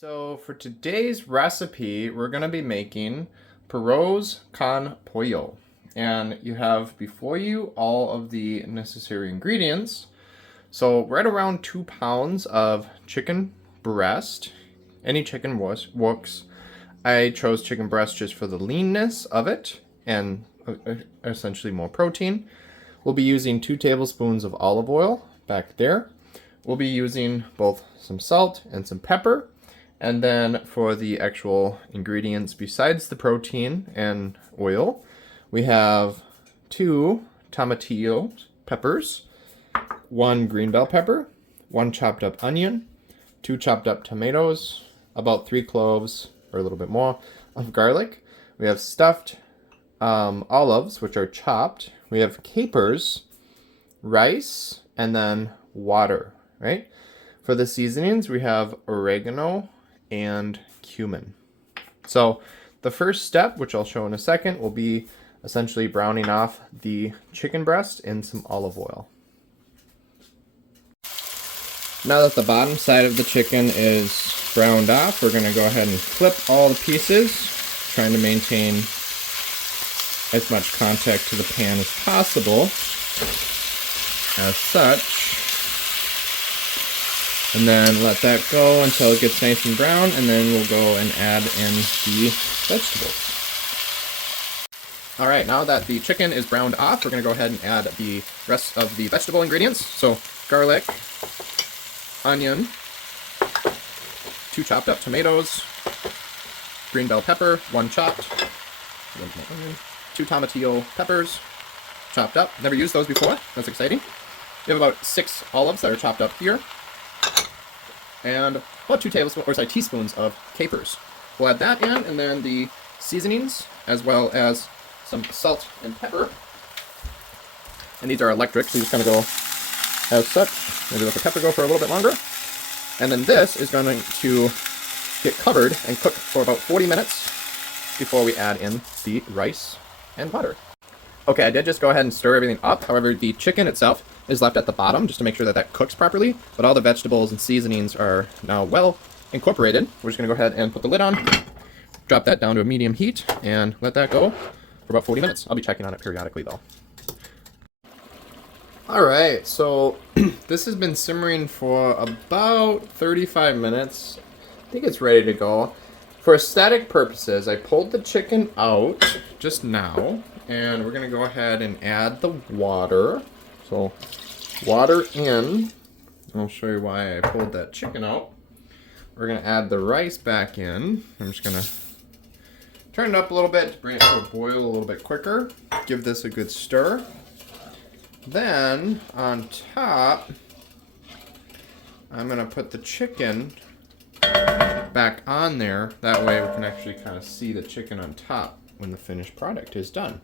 So for today's recipe, we're going to be making Arroz con Pollo. And you have before you all of the necessary ingredients. So right around 2 pounds of chicken breast. Any chicken works. I chose chicken breast just for the leanness of it and essentially more protein. We'll be using 2 tablespoons of olive oil back there. We'll be using both some salt and some pepper. And then for the actual ingredients besides the protein and oil, we have 2 tomatillo peppers, 1 green bell pepper, 1 chopped up onion, 2 chopped up tomatoes, about 3 cloves or a little bit more of garlic. We have stuffed olives, which are chopped. We have capers, rice, and then water, right? For the seasonings, we have oregano and cumin. So the first step, which I'll show in a second, will be essentially browning off the chicken breast in some olive oil. Now that the bottom side of the chicken is browned off, we're going to go ahead and flip all the pieces, trying to maintain as much contact to the pan as possible. As such. And then let that go until it gets nice and brown, and then we'll go and add in the vegetables. Alright, now that the chicken is browned off, we're going to go ahead and add the rest of the vegetable ingredients. So garlic, onion, 2 chopped up tomatoes, green bell pepper, 1 chopped, 2 tomatillo peppers, chopped up. Never used those before, that's exciting. We have about 6 olives that are chopped up here. And about 2 teaspoons of capers. We'll add that in, and then the seasonings, as well as some salt and pepper. And these are electric, so you just kind of go as such. Maybe let the pepper go for a little bit longer. And then this is going to get covered and cooked for about 40 minutes before we add in the rice and butter. Okay, I did just go ahead and stir everything up. However, the chicken itself is left at the bottom just to make sure that that cooks properly. But all the vegetables and seasonings are now well incorporated. We're just going to go ahead and put the lid on, drop that down to a medium heat, and let that go for about 40 minutes. I'll be checking on it periodically though. Alright, so this has been simmering for about 35 minutes. I think it's ready to go. For aesthetic purposes, I pulled the chicken out just now, and we're going to go ahead and add the water. So, water in. I'll show you why I pulled that chicken out. We're going to add the rice back in. I'm just going to turn it up a little bit to bring it to a boil a little bit quicker. Give this a good stir. Then, on top, I'm going to put the chicken back on there. That way we can actually kind of see the chicken on top when the finished product is done.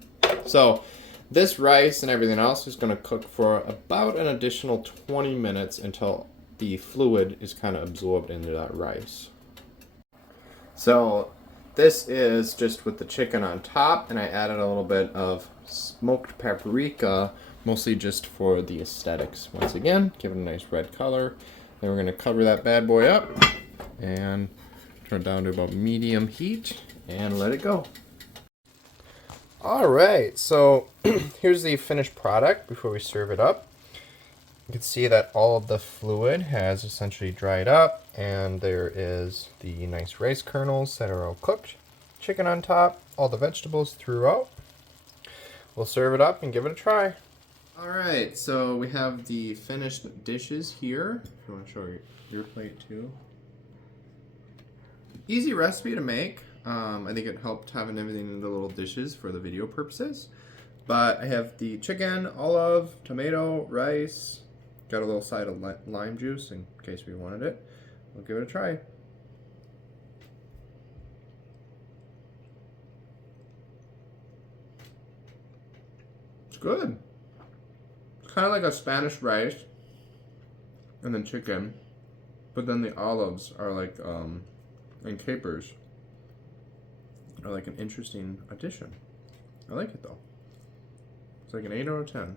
So this rice and everything else is going to cook for about an additional 20 minutes until the fluid is kind of absorbed into that rice. So this is just with the chicken on top, and I added a little bit of smoked paprika, mostly just for the aesthetics. Once again, give it a nice red color. Then we're going to cover that bad boy up and turn it down to about medium heat and let it go. Alright, so here's the finished product before we serve it up. You can see that all of the fluid has essentially dried up, and there is the nice rice kernels that are all cooked, chicken on top, all the vegetables throughout. We'll serve it up and give it a try. Alright, so we have the finished dishes here. If you want to show your plate too. Easy recipe to make. I think it helped having everything into little dishes for the video purposes. But I have the chicken, olive, tomato, rice. Got a little side of lime juice in case we wanted it. We'll give it a try. It's good. It's kind of like a Spanish rice and then chicken. But then the olives are like, and capers are like an interesting addition. I like it though. It's like an 8 out of 10.